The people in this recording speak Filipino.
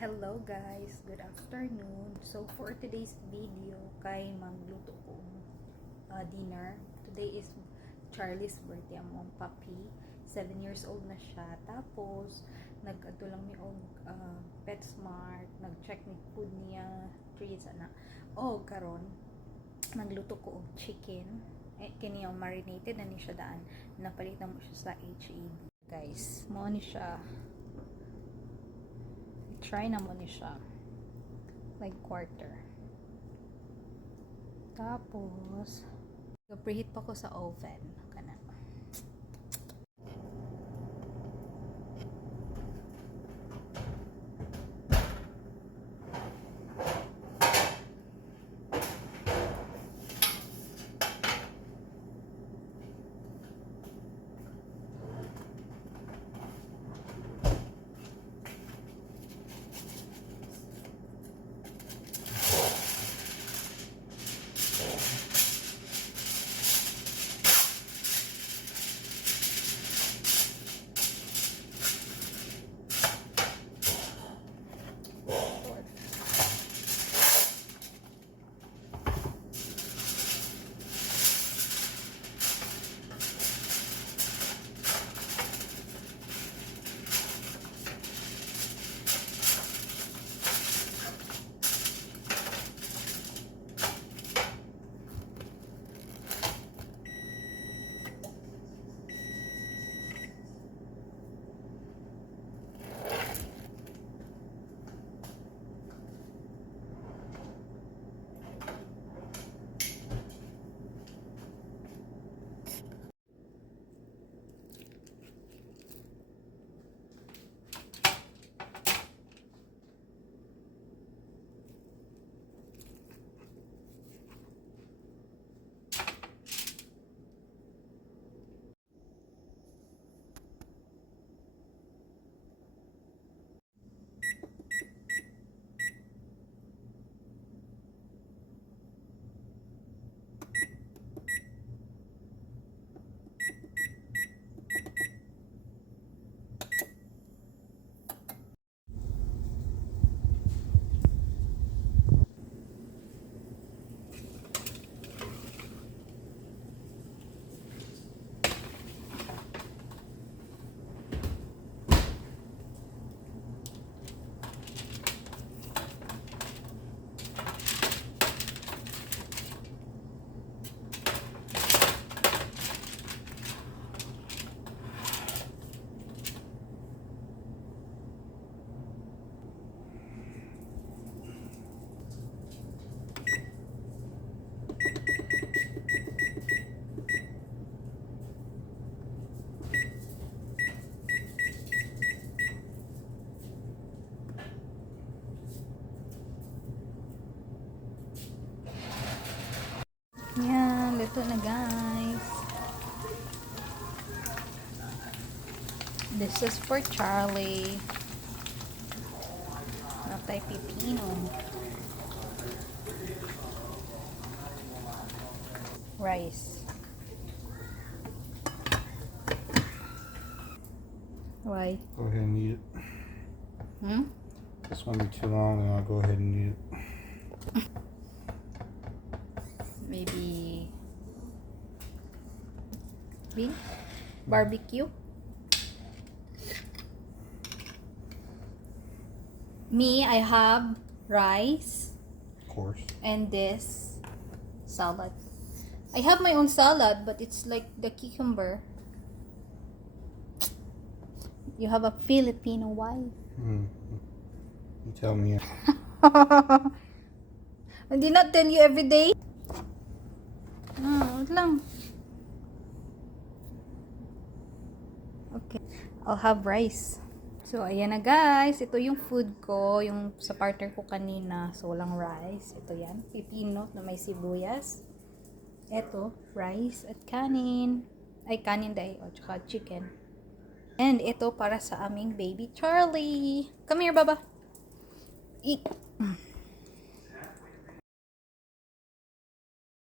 Hello guys, good afternoon. So for today's video, kay magluto ko dinner. Today is Charlie's birthday, among puppy. 7 years old na siya. Tapos nag-ato lang mi og PetSmart, nag-check ni food niya, treats ana. Karon nagluto ko og chicken. Kini yung marinated na ni siya daan. Napalit na mo siya sa HEB. Guys, mo ni siya. Try na mo ni siya. Like quarter. Tapos, preheat pa ko sa oven. Kana. Yan, luto na guys. This is for Charlie. Natay pipino. Rice. Why? Go ahead and eat it. This won't be too long, and I'll go ahead and eat it. Maybe beef, barbecue. Me, I have rice Of course. and this salad. I have my own salad, but it's like the cucumber. You have a Filipino wife. You tell me. I did not tell you every day. Wait lang. Okay. I'll have rice. So, ayan na guys. Ito yung food ko. Yung sa partner ko kanina. So, walang rice. Ito yan. Pipino na may sibuyas. Ito, rice at kanin. Ay, kanin dahil. O, tsaka chicken. And ito para sa aming baby Charlie. Come here, Baba. Eat.